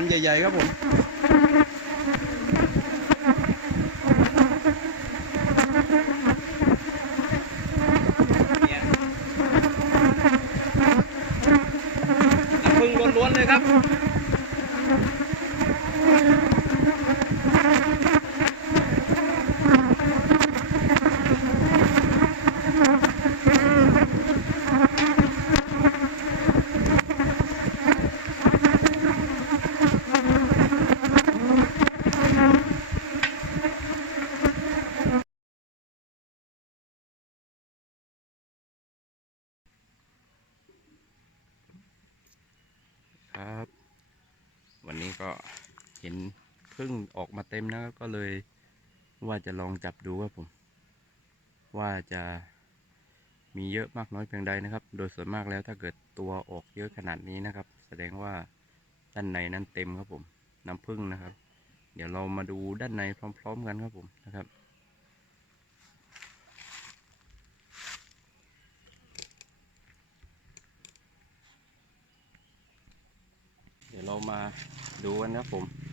อนใหญ่ ๆ ครับผม เนี่ยน้ำผึ้งล้วนๆเลยครับ ครับ วันนี้ ก็เห็นพึ่งออกมาเต็มนะก็เลยว่าจะลองจับดูครับผม ว่าจะมีเยอะมากน้อยเพียงใดนะครับ โดยส่วนมากแล้วถ้าเกิดตัวออกเยอะขนาดนี้นะครับ แสดงว่าด้านในนั้นเต็มครับผมน้ำพึ่งนะครับ เดี๋ยวเรามาดูด้านในพร้อม ๆ กันครับผมนะครับ เดี๋ยวเรา มาดูกันครับผม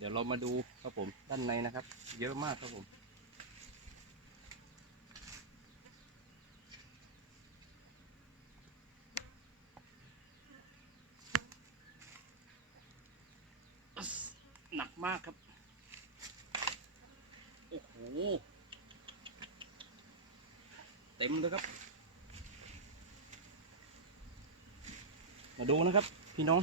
เดี๋ยวเรามาดูครับผมด้านในนะครับ เยอะมากครับผม หนักมากครับ โอ้โห เต็มเลยครับ มาดูนะครับ พี่น้อง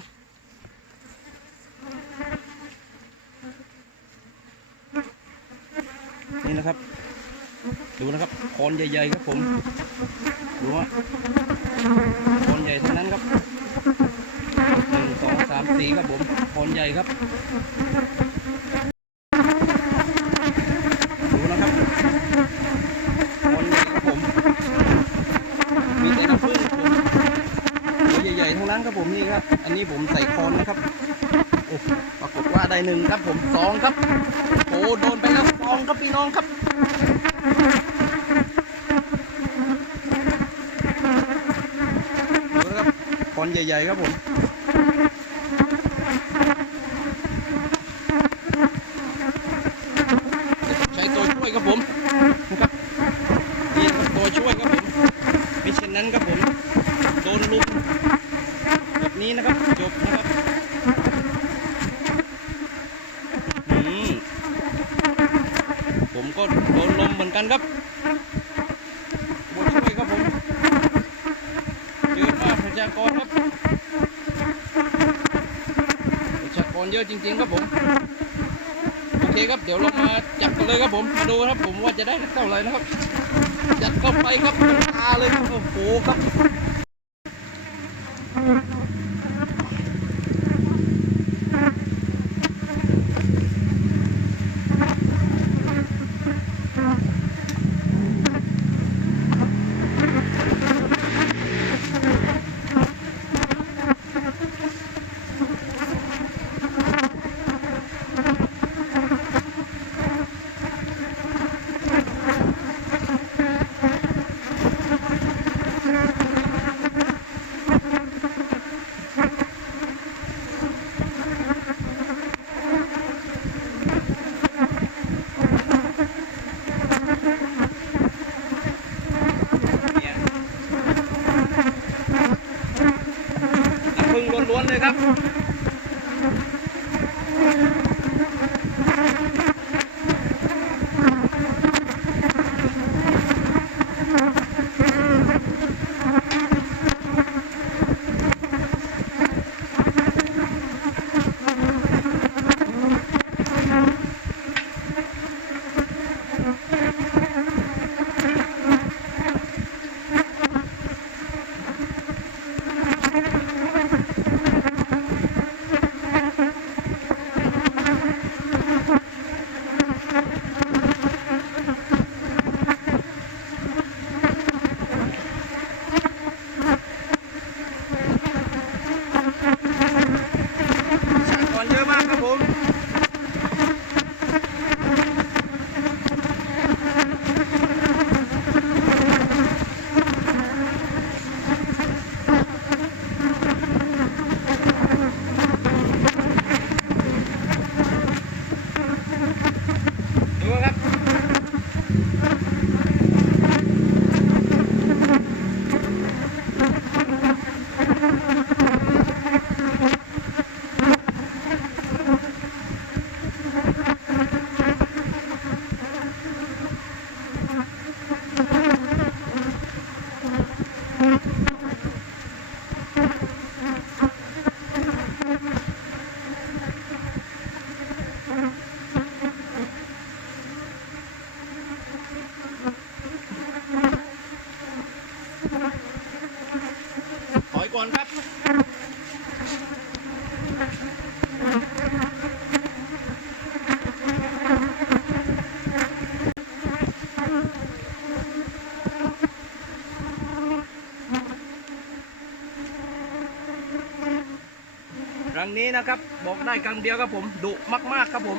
นี่นะครับ ดูนะครับโคนใหญ่ๆครับผมดูฮะโคอนใหญ่ทั้งนั้นครับหนึ่งสองสามสี่ครับผมโคนใหญ่ครับดูนะครับโคนใหญ่ครับผมมีแต่น้ำผึ้งตัวใหญ่ๆทั้งนั้นครับผมนี่ครับอันนี้ผมใส่โคนนะครับ ปรากฏว่าได้หนึ่งครับผมสองครับโอ้โดนไปแล้วสองครับพี่น้องครับดูนะครับคนใหญ่ ๆ ครับผม ใช้ตัวช่วยครับผมนะครับนี่ครับตัวช่วยครับผมไม่เช่นนั้นครับผม โดนลุมแบบนี้นะครับจบนะครับอืม ผม ก็โดนลมเหมือนกันครับบนช่วยครับผมเยอะมากประชากรครับประชากรเยอะจริง ๆ ครับผมโอเคครับเดี๋ยวเรามาจับกันเลยครับผมมาดูครับผมว่าจะได้เท่าไหร่นะครับจัดเข้าไปครับตาเลยครับโอ้โหครับ Thank you. ก่อนครับ ครั้งนี้นะครับ บอกได้คำเดียวครับผมดุมาก ๆ ครับผม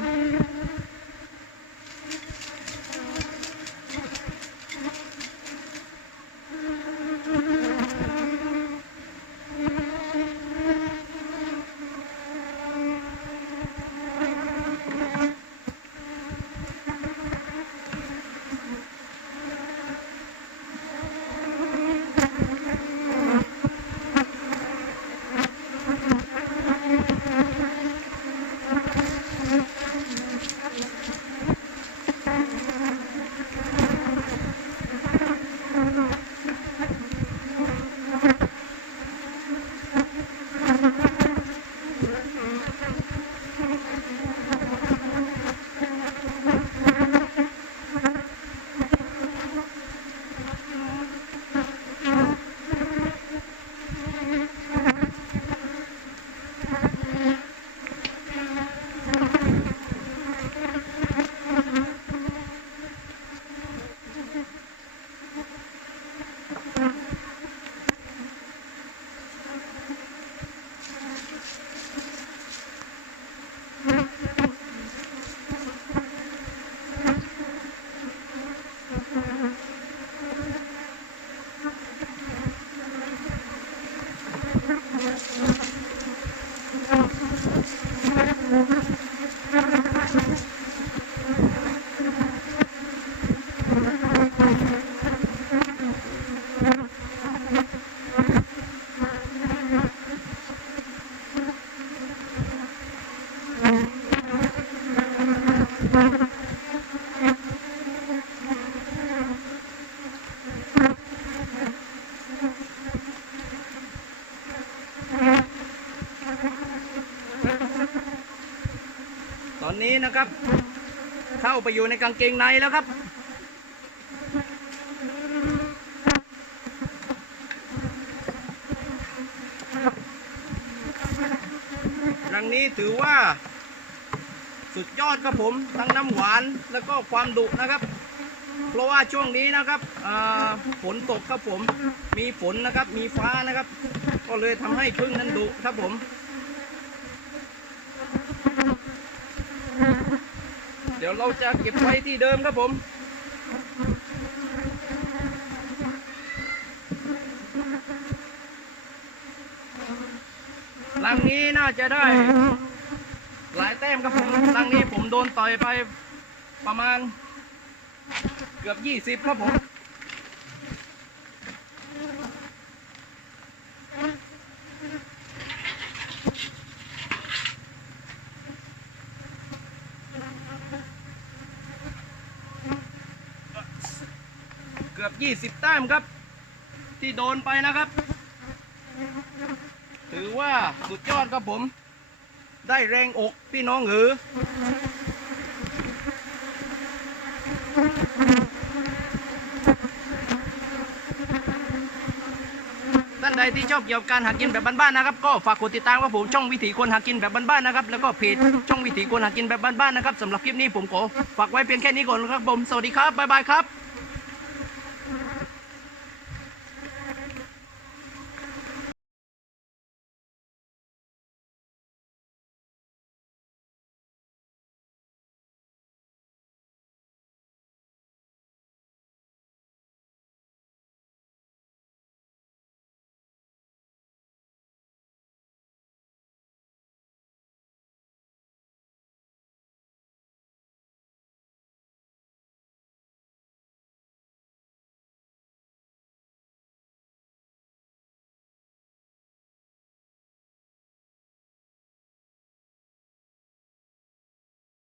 here. ไปอยู่ในกางเกงในแล้วครับ รังนี้ถือว่า สุดยอดครับผมทั้งน้ำหวานแล้วก็ความดุนะครับ เพราะว่าช่วงนี้นะครับฝนตกครับผมมีฝนนะครับมีฟ้านะครับ ก็เลยทำให้พึ่งนั้นดุครับผม ดี๋ยวเราจะเก็บไว้ที่เดิมครับผม ลังนี้น่าจะได้ หลายแต้มครับผม ลังนี้ผมโดนต่อยไปประมาณเกือบยี่สิบครับผม กือบยี่สิบแต้มครับ ที่โดนไปนะครับ ถือว่าสุดยอดครับผม ได้แรงอกพี่น้องหือท่านใดที่ชอบเกี่ยวกับการหากินแบบบ้านๆนะครับ ก็ฝากกดติดตามครับผมช่องวิถีคนหากินแบบบ้านๆนะครับ แล้วก็เพจช่องวิถีคนหากินแบบบ้านๆนะครับสำหรับคลิปนี้ผมขอฝากไว้เพียงแค่นี้ก่อนครับผม สวัสดีครับบ๊ายบายครับ